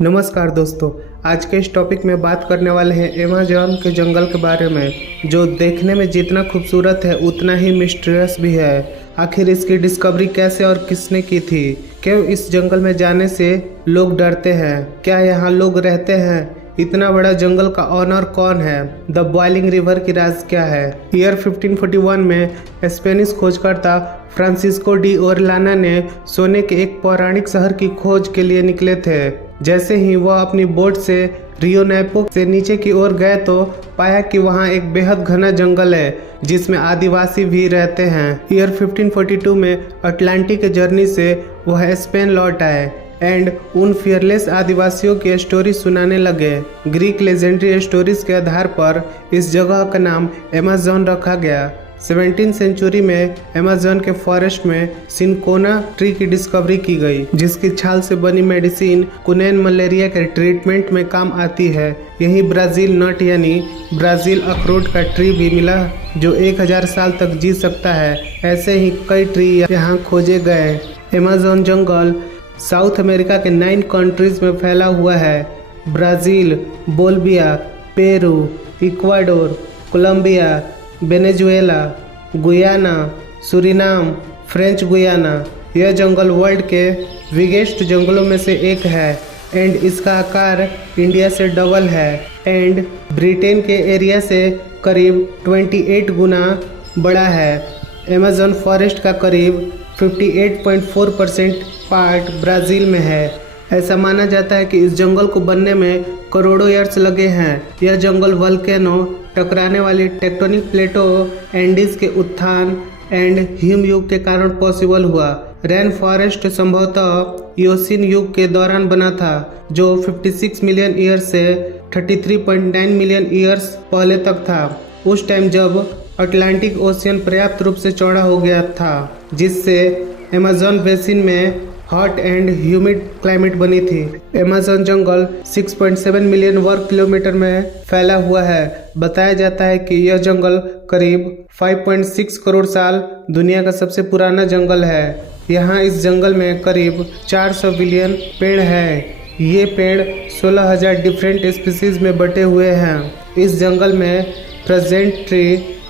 नमस्कार दोस्तों, आज के इस टॉपिक में बात करने वाले हैं अमेज़न के जंगल के बारे में, जो देखने में जितना खूबसूरत है उतना ही मिस्टीरियस भी है। आखिर इसकी डिस्कवरी कैसे और किसने की थी? क्यों इस जंगल में जाने से लोग डरते हैं? क्या यहाँ लोग रहते हैं? इतना बड़ा जंगल का ऑनर कौन है? द बॉइलिंग रिवर की राज क्या है? ईयर 1541 में स्पेनिश खोजकर्ता फ्रांसिस्को डी ओरलाना ने सोने के एक पौराणिक शहर की खोज के लिए निकले थे। जैसे ही वह अपनी बोट से रियो नेपो से नीचे की ओर गए तो पाया कि वहाँ एक बेहद घना जंगल है जिसमें आदिवासी भी रहते हैं। ईयर 1542 में अटलांटिक जर्नी से वह स्पेन लौट आए एंड उन फियरलेस आदिवासियों की स्टोरी सुनाने लगे। ग्रीक लेजेंडरी स्टोरीज के आधार पर इस जगह का नाम अमेज़न रखा गया। 17वीं सेंचुरी में अमेज़न के फॉरेस्ट में सिनकोना ट्री की डिस्कवरी की गई, जिसकी छाल से बनी मेडिसिन कुनैन मलेरिया के ट्रीटमेंट में काम आती है। यही ब्राज़ील नट यानी ब्राज़ील अखरोट का ट्री भी मिला जो 1000 साल तक जी सकता है। ऐसे ही कई ट्री यहाँ खोजे गए। अमेज़न जंगल साउथ अमेरिका के 9 कंट्रीज में फैला हुआ है। Brazil, Bolivia, Peru, Ecuador, Colombia, Venezuela, Guyana, Suriname, French Guiana. यह जंगल वर्ल्ड के बिगेस्ट जंगलों में से एक है एंड इसका आकार इंडिया से डबल है एंड ब्रिटेन के एरिया से करीब 28 गुना बड़ा है। अमेज़न फॉरेस्ट का करीब 58.4% पार्ट ब्राज़ील में है। ऐसा माना जाता है कि इस जंगल को बनने में करोड़ों ईयर्स लगे हैं। यह जंगल वल्केनो, टकराने वाली टेक्टोनिक प्लेटो, एंडीज के उत्थान एंड हिम युग के कारण पॉसिबल हुआ। रेन फॉरेस्ट संभवतः योसिन युग के दौरान बना था, जो 56 मिलियन ईयर्स से 33.9 मिलियन ईयर्स पहले तक था। उस टाइम जब अटलांटिक ओशियन पर्याप्त रूप से चौड़ा हो गया था, जिससे अमेज़न बेसिन में हॉट एंड ह्यूमिड क्लाइमेट बनी थी। अमेज़न जंगल 6.7 मिलियन वर्ग किलोमीटर में फैला हुआ है। बताया जाता है कि यह जंगल करीब 5.6 करोड़ साल दुनिया का सबसे पुराना जंगल है। यहाँ इस जंगल में करीब 400 बिलियन पेड़ हैं। ये पेड़ 16,000 डिफरेंट स्पीसीज में बटे हुए हैं। इस जंगल में प्रेजेंट ट्री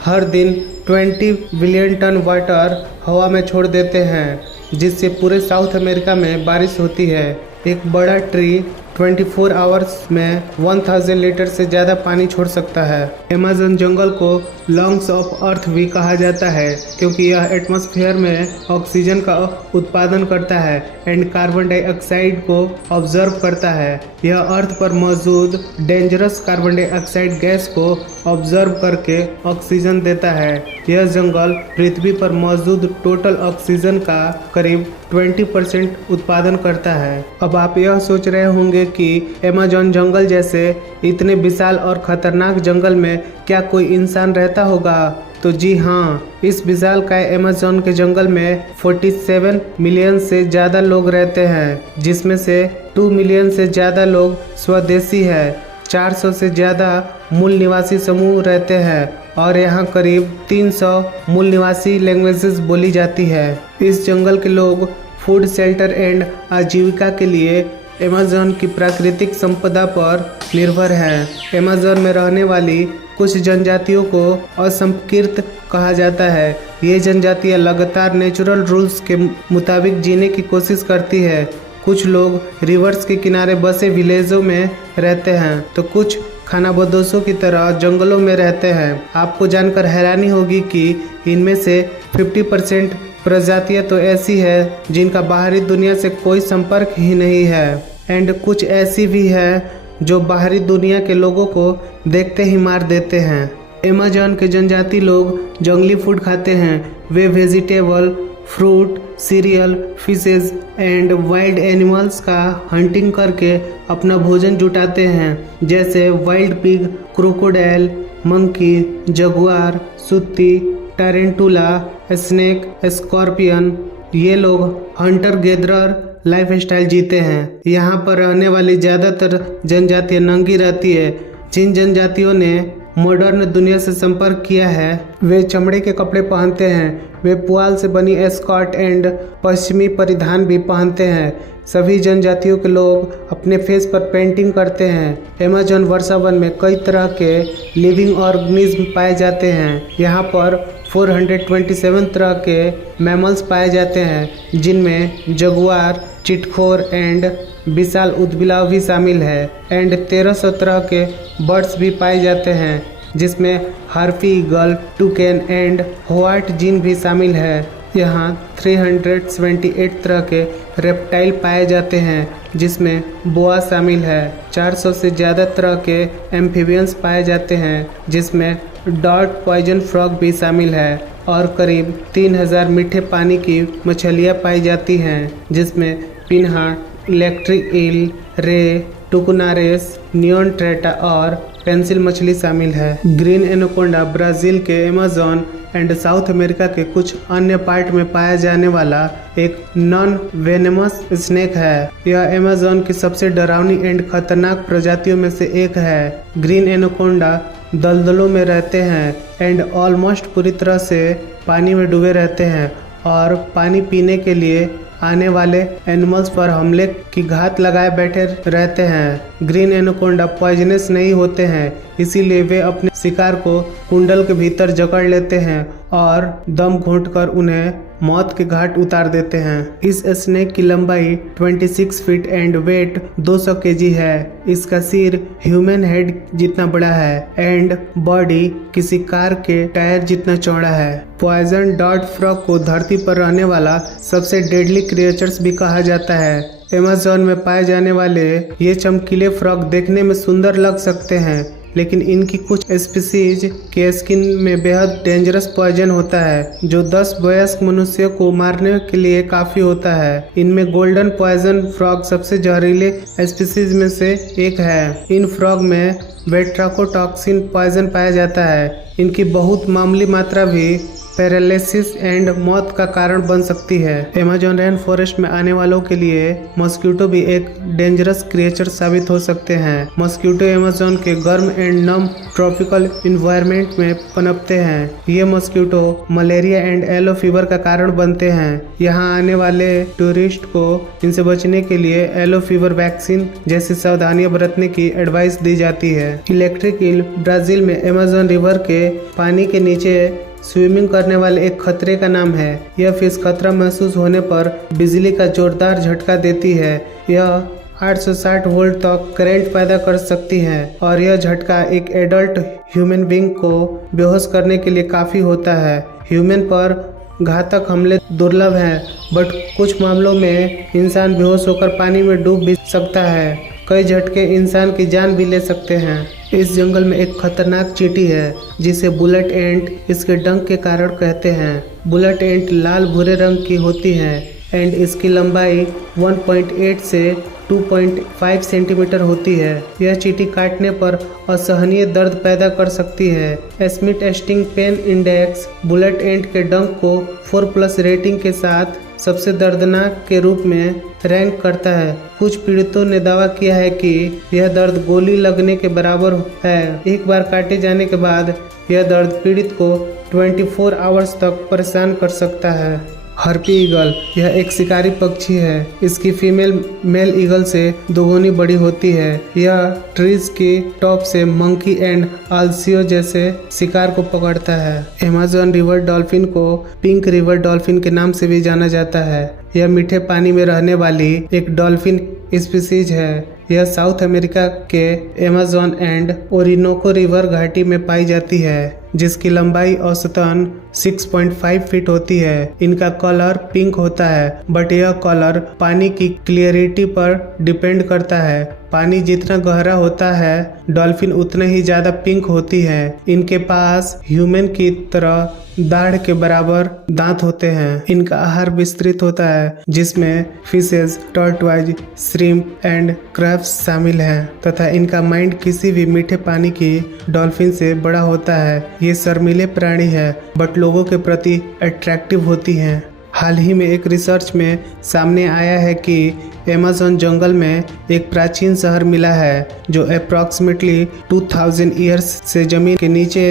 हर दिन 20 बिलियन टन वाटर हवा में छोड़ देते हैं, जिससे पूरे साउथ अमेरिका में बारिश होती है। एक बड़ा ट्री 24 आवर्स में 1000 लीटर से ज़्यादा पानी छोड़ सकता है। अमेज़न जंगल को लंग्स ऑफ अर्थ भी कहा जाता है, क्योंकि यह एटमॉस्फेयर में ऑक्सीजन का उत्पादन करता है एंड कार्बन डाइऑक्साइड को ऑब्जर्व करता है। यह अर्थ पर मौजूद डेंजरस कार्बन डाइऑक्साइड गैस को ऑब्जर्व करके ऑक्सीजन देता है। यह जंगल पृथ्वी पर मौजूद टोटल ऑक्सीजन का करीब 20% उत्पादन करता है। अब आप यह सोच रहे होंगे कि अमेज़न जंगल जैसे इतने विशाल और खतरनाक जंगल में क्या कोई इंसान रहता होगा? तो जी हाँ, इस विशाल काय अमेज़न के जंगल में 47 मिलियन से ज़्यादा लोग रहते हैं, जिसमें से 2 मिलियन से ज़्यादा लोग स्वदेशी है। 400 से ज़्यादा मूल निवासी समूह रहते हैं और यहाँ करीब 300 मूल निवासी लैंग्वेजेस बोली जाती है। इस जंगल के लोग फूड, शेल्टर एंड आजीविका के लिए अमेज़न की प्राकृतिक संपदा पर निर्भर हैं। अमेज़न में रहने वाली कुछ जनजातियों को असंकीर्त कहा जाता है। ये जनजातियाँ लगातार नेचुरल रूल्स के मुताबिक जीने की कोशिश करती है। कुछ लोग रिवर्स के किनारे बसे विलेजों में रहते हैं, तो कुछ खानाबदोशों की तरह जंगलों में रहते हैं। आपको जानकर हैरानी होगी कि इनमें से 50% प्रजातियां तो ऐसी है जिनका बाहरी दुनिया से कोई संपर्क ही नहीं है एंड कुछ ऐसी भी है जो बाहरी दुनिया के लोगों को देखते ही मार देते हैं। अमेज़न के जनजाति लोग जंगली फूड खाते हैं। वे vegetable, fruit, cereal, fishes and wild animals का हंटिंग करके अपना भोजन जुटाते हैं, जैसे wild pig, crocodile, monkey, jaguar, सुत्ती, टारेंटुला, स्नेक, स्कॉर्पियन। ये लोग हंटर गैदरर लाइफस्टाइल जीते हैं। यहाँ पर रहने वाली ज़्यादातर जनजातियाँ नंगी रहती है। जिन जनजातियों ने मॉडर्न दुनिया से संपर्क किया है वे चमड़े के कपड़े पहनते हैं। वे पुआल से बनी एस्कॉर्ट एंड पश्चिमी परिधान भी पहनते हैं। सभी जनजातियों के लोग अपने फेस पर पेंटिंग करते हैं। अमेज़न वर्षावन में कई तरह के लिविंग ऑर्गेनिज्म पाए जाते हैं। यहाँ पर 427 तरह के मैमल्स पाए जाते हैं, जिनमें जगुआर, चिटखोर एंड विशाल उदबिलाव भी शामिल है। एंड 1300 तरह के बर्ड्स भी पाए जाते हैं, जिसमें harpy eagle, toucan and white जिन भी शामिल है। यहाँ 378 तरह के रेप्टाइल पाए जाते हैं, जिसमें बोआ शामिल है। 400 से ज़्यादा तरह के एम्फीबियंस पाए जाते हैं, जिसमें डॉट पॉइजन फ्रॉग भी शामिल है। और करीब 3000 मीठे पानी की मछलियाँ पाई जाती हैं, जिसमें पिन्हा, इलेक्ट्रिक ईल, रे, टुकुनारेस, नियॉन ट्रेटा और पेंसिल मछली शामिल है। ग्रीन एनाकोंडा ब्राज़ील के अमेज़न एंड साउथ अमेरिका के कुछ अन्य पार्ट में पाया जाने वाला एक नॉन वेनेमस स्नेक है। यह अमेज़न की सबसे डरावनी एंड खतरनाक प्रजातियों में से एक है। ग्रीन एनाकोंडा दलदलों में रहते हैं एंड ऑलमोस्ट पूरी तरह से पानी में डूबे रहते हैं और पानी पीने के लिए आने वाले एनिमल्स पर हमले की घात लगाए बैठे रहते हैं। ग्रीन एनाकोंडा पॉइजनस नहीं होते हैं, इसीलिए वे अपने शिकार को कुंडल के भीतर जकड़ लेते हैं और दम घोंटकर उन्हें मौत के घाट उतार देते हैं। इस स्नेक की लंबाई 26 फीट एंड वेट 200 केजी है। इसका सिर ह्यूमन हेड जितना बड़ा है एंड बॉडी किसी कार के टायर जितना चौड़ा है। पॉइजन डॉट फ्रॉग को धरती पर रहने वाला सबसे डेडली क्रिएचर्स भी कहा जाता है। अमेज़न में पाए जाने वाले ये चमकीले फ्रॉग देखने में सुंदर लग सकते हैं, लेकिन इनकी कुछ स्पीसीज के स्किन में बेहद डेंजरस पॉइजन होता है, जो 10 वयस्क मनुष्यों को मारने के लिए काफ़ी होता है। इनमें गोल्डन पॉइजन फ्रॉग सबसे जहरीले स्पीसीज में से एक है। इन फ्रॉग में बेट्राकोटॉक्सिन पॉइजन पाया जाता है। इनकी बहुत मामूली मात्रा भी पैरालिसिस एंड मौत का कारण बन सकती है। अमेज़न रेन फॉरेस्ट में आने वालों के लिए मॉस्किटो भी एक डेंजरस क्रिएचर साबित हो सकते हैं। मॉस्किटो अमेज़न के गर्म एंड नम ट्रॉपिकल इन्वायरमेंट में पनपते हैं। ये mosquito malaria and yellow fever का कारण बनते हैं। यहाँ आने वाले टूरिस्ट को इनसे बचने के लिए येलो फीवर वैक्सीन जैसी सावधानियां बरतने की एडवाइस दी जाती है। इलेक्ट्रिक ईल ब्राज़ील में अमेज़न रिवर के पानी के नीचे स्विमिंग करने वाले एक खतरे का नाम है। यह फिश खतरा महसूस होने पर बिजली का जोरदार झटका देती है। यह 860 वोल्ट तक करंट पैदा कर सकती है और यह झटका एक एडल्ट ह्यूमन बीइंग को बेहोश करने के लिए काफ़ी होता है। ह्यूमन पर घातक हमले दुर्लभ हैं, बट कुछ मामलों में इंसान बेहोश होकर पानी में डूब भी सकता है। कई झटके इंसान की जान भी ले सकते हैं। इस जंगल में एक खतरनाक चींटी है जिसे बुलेट एंट इसके डंक के कारण कहते हैं। बुलेट एंट लाल भूरे रंग की होती है एंड इसकी लंबाई 1.8 से 2.5 सेंटीमीटर होती है। यह चींटी काटने पर असहनीय दर्द पैदा कर सकती है। Schmidt sting pain index bullet ant के डंक को 4+ रेटिंग के साथ सबसे दर्दनाक के रूप में रैंक करता है। कुछ पीड़ितों ने दावा किया है कि यह दर्द गोली लगने के बराबर है। एक बार काटे जाने के बाद यह दर्द पीड़ित को 24 आवर्स तक परेशान कर सकता है। हार्पी ईगल यह एक शिकारी पक्षी है। इसकी फीमेल मेल ईगल से दोगुनी बड़ी होती है। यह ट्रीज की टॉप से मंकी एंड आलसियो जैसे शिकार को पकड़ता है। अमेज़न रिवर डॉल्फिन को पिंक रिवर डॉल्फिन के नाम से भी जाना जाता है। यह मीठे पानी में रहने वाली एक डॉल्फिन स्पीसीज है। यह साउथ अमेरिका के अमेज़न एंड ओरिनोको रिवर घाटी में पाई जाती है, जिसकी लंबाई औसतन 6.5 फीट होती है। इनका कलर पिंक होता है, बट यह कलर पानी की क्लियरिटी पर डिपेंड करता है। पानी जितना गहरा होता है डॉल्फिन उतने ही ज़्यादा पिंक होती है। इनके पास ह्यूमन की तरह दाढ़ के बराबर दांत होते हैं। इनका आहार विस्तृत होता है, जिसमें fishes, tortoise, shrimp and crabs शामिल हैं, तथा इनका माइंड किसी भी मीठे पानी की डॉल्फिन से बड़ा होता है। ये शर्मीले प्राणी है, बट लोगों के प्रति अट्रैक्टिव होती हैं। हाल ही में एक रिसर्च में सामने आया है कि अमेज़न जंगल में एक प्राचीन शहर मिला है जो अप्रॉक्सीमेटली 2000 ईयर्स से जमीन के नीचे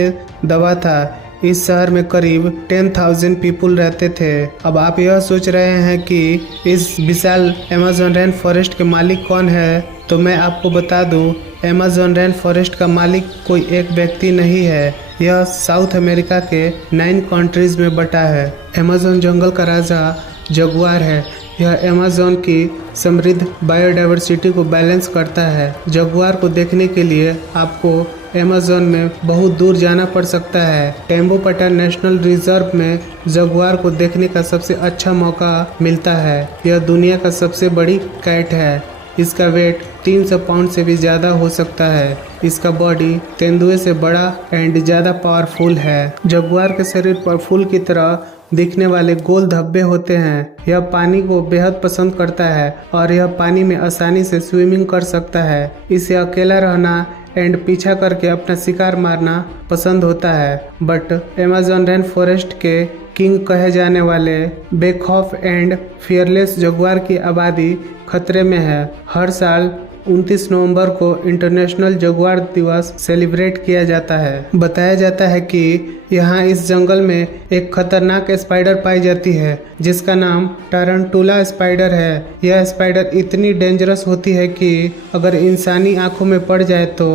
दबा था। इस शहर में करीब 10,000 पीपल रहते थे। अब आप यह सोच रहे हैं कि इस विशाल अमेज़न रेन फॉरेस्ट के मालिक कौन है, तो मैं आपको बता दूं, अमेज़न रेन फॉरेस्ट का मालिक कोई एक व्यक्ति नहीं है। यह साउथ अमेरिका के 9 कंट्रीज में बटा है। अमेज़न जंगल का राजा जगुआर है। यह अमेज़न की समृद्ध बायोडायवर्सिटी को बैलेंस करता है। जगुआर को देखने के लिए आपको अमेज़न में बहुत दूर जाना पड़ सकता है। टेम्बोपटा नेशनल रिजर्व में जगुआर को देखने का सबसे अच्छा मौका मिलता है। यह दुनिया का सबसे बड़ी कैट है। इसका वेट 300 पाउंड से भी ज़्यादा हो सकता है। इसका बॉडी तेंदुए से बड़ा एंड ज़्यादा पावरफुल है। जगुआर के शरीर पर फूल की तरह दिखने वाले गोल धब्बे होते हैं। यह पानी को बेहद पसंद करता है और यह पानी में आसानी से स्विमिंग कर सकता है। इसे अकेला रहना एंड पीछा करके अपना शिकार मारना पसंद होता है। बट अमेज़न रेन फॉरेस्ट के किंग कहे जाने वाले बेखौफ एंड फियरलेस जगुआर की आबादी खतरे में है। हर साल 29 नवंबर को इंटरनेशनल जगुआर दिवस सेलिब्रेट किया जाता है। बताया जाता है कि यहाँ इस जंगल में एक खतरनाक स्पाइडर पाई जाती है जिसका नाम टारंटुला स्पाइडर है। यह स्पाइडर इतनी डेंजरस होती है कि अगर इंसानी आंखों में पड़ जाए तो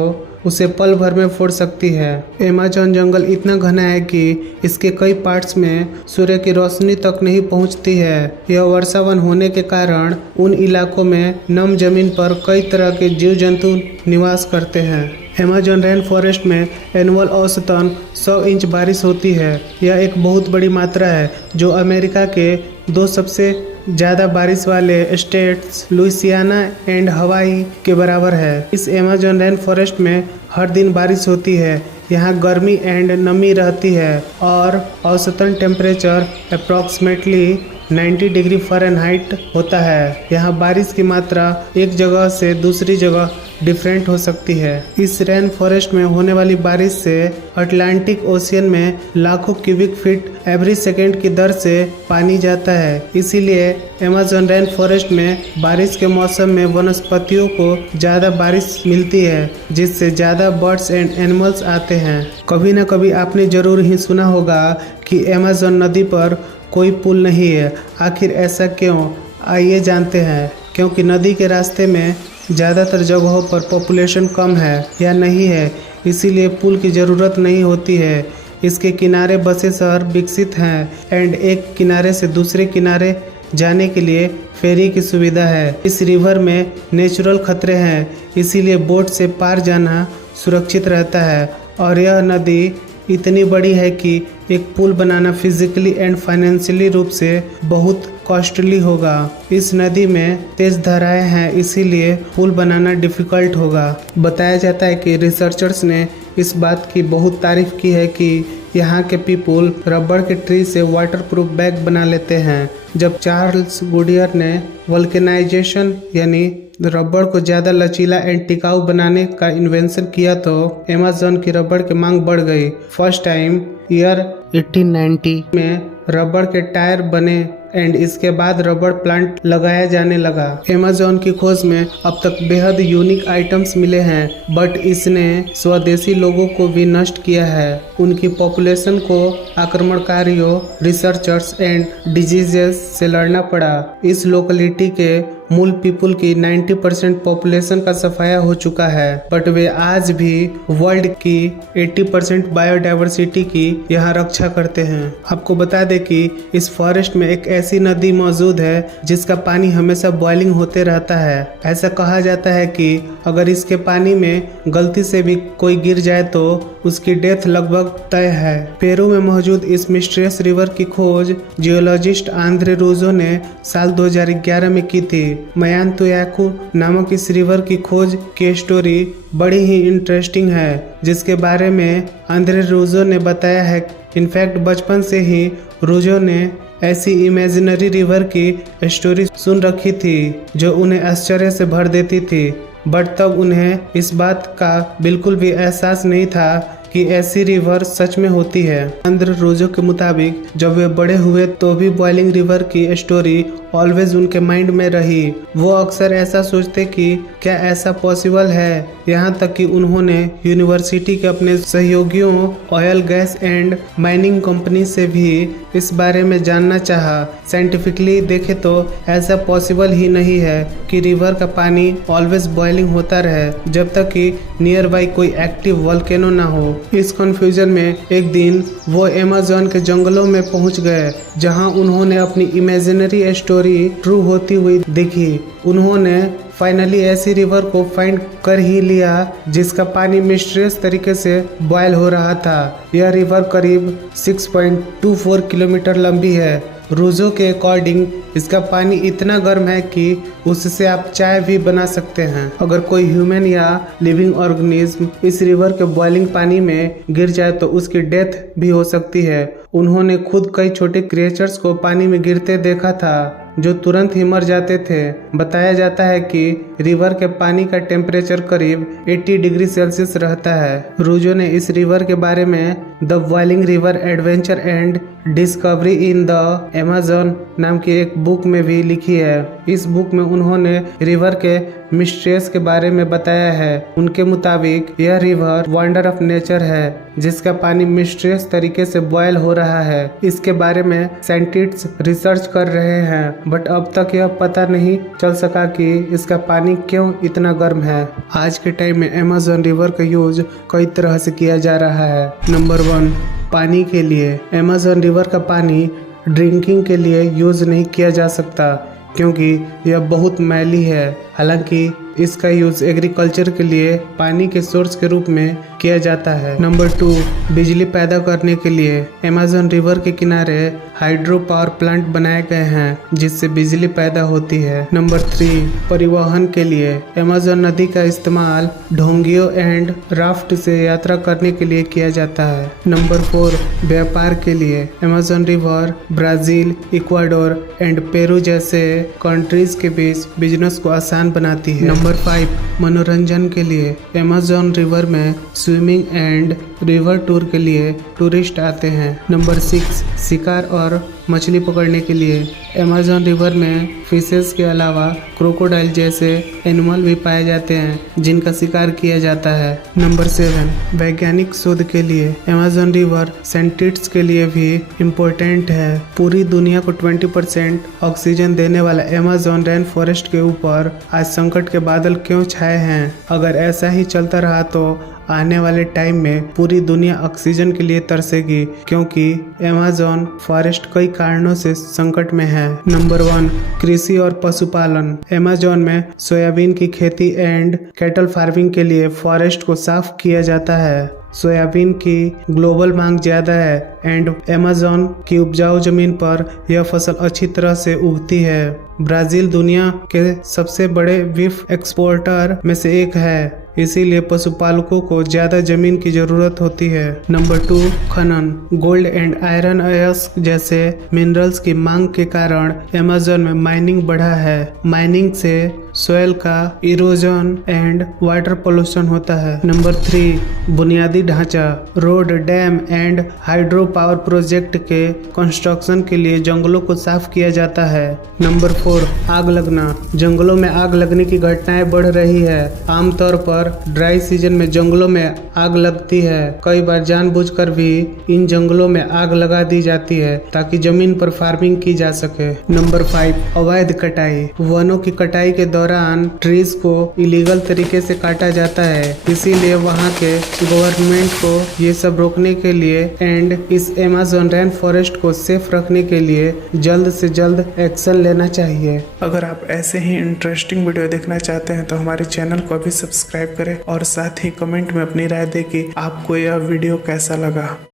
उसे पल भर में फोड़ सकती है। अमेज़न जंगल इतना घना है कि इसके कई पार्ट्स में सूर्य की रोशनी तक नहीं पहुंचती है। यह वर्षावन होने के कारण उन इलाकों में नम जमीन पर कई तरह के जीव जंतु निवास करते हैं। अमेज़न रेन फॉरेस्ट में एनुअल औसतन 100 इंच बारिश होती है। यह एक बहुत बड़ी मात्रा है जो अमेरिका के 2 सबसे ज़्यादा बारिश वाले स्टेट्स लुइसियाना एंड हवाई के बराबर है। इस अमेज़न रेन फॉरेस्ट में हर दिन बारिश होती है। यहाँ गर्मी एंड नमी रहती है और औसतन टेम्परेचर अप्रॉक्सीमेटली 90 डिग्री फ़ारेनहाइट होता है। यहाँ बारिश की मात्रा एक जगह से दूसरी जगह डिफरेंट हो सकती है। इस रेन फॉरेस्ट में होने वाली बारिश से अटलांटिक ओशियन में लाखों क्यूबिक फीट एवरी सेकेंड की दर से पानी जाता है। इसीलिए अमेज़न रेन फॉरेस्ट में बारिश के मौसम में वनस्पतियों को ज़्यादा बारिश मिलती है जिससे ज़्यादा बर्ड्स एंड एनिमल्स आते हैं। कभी न कभी आपने ज़रूर ही सुना होगा कि अमेज़न नदी पर कोई पुल नहीं है। आखिर ऐसा क्यों, आइए जानते हैं। क्योंकि नदी के रास्ते में ज़्यादातर जगहों पर पॉपुलेशन कम है या नहीं है, इसीलिए पुल की ज़रूरत नहीं होती है। इसके किनारे बसे शहर विकसित हैं एंड एक किनारे से दूसरे किनारे जाने के लिए फेरी की सुविधा है। इस रिवर में नेचुरल खतरे हैं, इसीलिए बोट से पार जाना सुरक्षित रहता है। और यह नदी इतनी बड़ी है कि एक पुल बनाना फिजिकली एंड फाइनेंशियली रूप से बहुत कॉस्टली होगा। इस नदी में तेज धाराएं हैं, इसीलिए पुल बनाना डिफ़िकल्ट होगा। बताया जाता है कि रिसर्चर्स ने इस बात की बहुत तारीफ की है कि यहाँ के पीपल रबड़ के ट्री से वाटरप्रूफ बैग बना लेते हैं। जब चार्ल्स गुडियर ने वल्केनाइजेशन यानी रबड़ को ज़्यादा लचीला एंड टिकाऊ बनाने का इन्वेंशन किया तो अमेज़न की रबड़ की मांग बढ़ गई। फर्स्ट टाइम ईयर 1890 में रबड़ के टायर बने एंड इसके बाद रबड़ प्लांट लगाया जाने लगा। अमेज़न की खोज में अब तक बेहद यूनिक आइटम्स मिले हैं, बट इसने स्वदेशी लोगों को भी नष्ट किया है। उनकी पॉपुलेशन को आक्रमणकारियों, रिसर्चर्स एंड डिजीजेस से लड़ना पड़ा। इस लोकेलिटी के मूल पीपल की 90% पॉपुलेशन का सफाया हो चुका है, बट वे आज भी वर्ल्ड की 80% बायोडायवर्सिटी की यहाँ रक्षा करते हैं। आपको बता दें कि इस फॉरेस्ट में एक ऐसी नदी मौजूद है जिसका पानी हमेशा बॉइलिंग होते रहता है। ऐसा कहा जाता है कि अगर इसके पानी में गलती से भी कोई गिर जाए तो उसकी डेथ लगभग तय है। पेरू में मौजूद इस मिस्टीरियस रिवर की खोज जियोलॉजिस्ट आंद्रे रूजो ने साल 2011 में की थी। मयांतुयाकू नामक इस रिवर की खोज की स्टोरी बड़ी ही इंटरेस्टिंग है, जिसके बारे में आंद्रे रूजो ने बताया है। इनफैक्ट बचपन से ही रूजो ने ऐसी इमेजिनरी रिवर की स्टोरी सुन रखी थी जो उन्हें आश्चर्य से भर देती थी, बट तब उन्हें इस बात का बिल्कुल भी एहसास नहीं था कि ऐसी रिवर सच में होती है। अंद्रे रूजो के मुताबिक जब वे बड़े हुए तो भी बॉइलिंग रिवर की स्टोरी ऑलवेज उनके माइंड में रही। वो अक्सर ऐसा सोचते कि क्या ऐसा पॉसिबल है, यहाँ तक कि उन्होंने यूनिवर्सिटी के अपने सहयोगियों oil gas and mining company से भी इस बारे में जानना चाहा। साइंटिफिकली देखे तो ऐसा पॉसिबल ही नहीं है कि रिवर का पानी ऑलवेज बॉइलिंग होता रहे जब तक कि नियर बाई कोई एक्टिव वोल्केनो ना हो। इस कंफ्यूजन में एक दिन वो अमेज़न के जंगलों में पहुंच गए, जहां उन्होंने अपनी इमेजिनरी स्टोरी ट्रू होती हुई देखी। उन्होंने फाइनली ऐसी रिवर को फाइंड कर ही लिया जिसका पानी मिस्टीरियस तरीके से बॉयल हो रहा था। यह रिवर करीब 6.24 किलोमीटर लंबी है। रूजो के अकॉर्डिंग इसका पानी इतना गर्म है कि उससे आप चाय भी बना सकते हैं। अगर कोई ह्यूमन या लिविंग ऑर्गेनिज्म इस रिवर के बॉइलिंग पानी में गिर जाए तो उसकी डेथ भी हो सकती है। उन्होंने खुद कई छोटे क्रिएचर्स को पानी में गिरते देखा था जो तुरंत ही मर जाते थे। बताया जाता है कि रिवर के पानी का टेम्परेचर करीब 80 डिग्री सेल्सियस रहता है। रूजो ने इस रिवर के बारे में the boiling river adventure and discovery in the Amazon नाम की एक बुक में भी लिखी है। इस बुक में उन्होंने रिवर के मिस्ट्रीज के बारे में बताया है। उनके मुताबिक यह रिवर वंडर ऑफ नेचर है जिसका पानी मिस्ट्रीज तरीके से बॉयल हो रहा है। इसके बारे में साइंटिस्ट रिसर्च कर रहे हैं, बट अब तक यह पता नहीं चल सका कि इसका पानी क्यों इतना गर्म है। आज के टाइम में अमेज़न रिवर का यूज कई तरह से किया जा रहा है। नंबर 1, पानी के लिए। अमेज़न रिवर का पानी ड्रिंकिंग के लिए यूज नहीं किया जा सकता क्योंकि यह बहुत मैली है। हालांकि इसका यूज एग्रीकल्चर के लिए पानी के सोर्स के रूप में किया जाता है। नंबर 2, बिजली पैदा करने के लिए अमेज़न रिवर के किनारे हाइड्रो पावर प्लांट बनाए गए हैं जिससे बिजली पैदा होती है। नंबर 3, परिवहन के लिए अमेज़न नदी का इस्तेमाल ढोंगियों एंड राफ्ट से यात्रा करने के लिए किया जाता है। नंबर 4, व्यापार के लिए Amazon river Brazil, Ecuador and Peru जैसे कंट्रीज के बीच बिजनेस को आसान बनाती है। नंबर 5, मनोरंजन के लिए अमेज़न रिवर में स्विमिंग एंड रिवर टूर के लिए टूरिस्ट आते हैं। नंबर 6, शिकार और मछली पकड़ने के लिए अमेज़न रिवर में फिशेस के अलावा क्रोकोडाइल जैसे एनिमल भी पाए जाते हैं जिनका शिकार किया जाता है। नंबर 7, वैज्ञानिक शोध के लिए अमेज़न रिवर साइंटिस्ट्स के लिए भी इम्पोर्टेंट है। पूरी दुनिया को 20% ऑक्सीजन देने वाला अमेज़न रेन फॉरेस्ट के ऊपर आज संकट के बादल क्यों छाए हैं? अगर ऐसा ही चलता रहा तो आने वाले टाइम में पूरी दुनिया ऑक्सीजन के लिए तरसेगी क्योंकि अमेज़न फॉरेस्ट कई कारणों से संकट में है। नंबर 1, कृषि और पशुपालन। अमेज़न में सोयाबीन की खेती एंड कैटल फार्मिंग के लिए फॉरेस्ट को साफ किया जाता है। सोयाबीन की ग्लोबल मांग ज़्यादा है एंड अमेज़न की उपजाऊ जमीन पर यह फसल अच्छी तरह से उगती है। ब्राज़ील दुनिया के सबसे बड़े बीफ एक्सपोर्टर में से एक है, इसीलिए पशुपालकों को ज़्यादा जमीन की ज़रूरत होती है। नंबर 2, खनन। गोल्ड एंड आयरन अयस जैसे मिनरल्स की मांग के कारण अमेज़न में माइनिंग बढ़ा है। माइनिंग से सोयल का इरोजन एंड वाटर पोल्यूशन होता है। नंबर 3, बुनियादी ढांचा। Road, dam and hydro power project के कंस्ट्रक्शन के लिए जंगलों को साफ किया जाता है। नंबर 4, आग लगना। जंगलों में आग लगने की घटनाएं बढ़ रही है। आमतौर पर ड्राई सीजन में जंगलों में आग लगती है। कई बार जानबूझकर भी इन जंगलों में आग लगा दी जाती है ताकि जमीन पर फार्मिंग की जा सके। नंबर 5, अवैध कटाई। वनों की कटाई के दौरान ट्रीज को इलीगल तरीके से काटा जाता है, इसीलिए वहाँ के गवर्नमेंट को ये सब रोकने के लिए एंड इस अमेज़न रेन फॉरेस्ट को सेफ रखने के लिए जल्द से जल्द एक्शन लेना चाहिए। अगर आप ऐसे ही इंटरेस्टिंग वीडियो देखना चाहते हैं तो हमारे चैनल को अभी सब्सक्राइब करें और साथ ही कमेंट में अपनी राय दें कि आपको यह वीडियो कैसा लगा।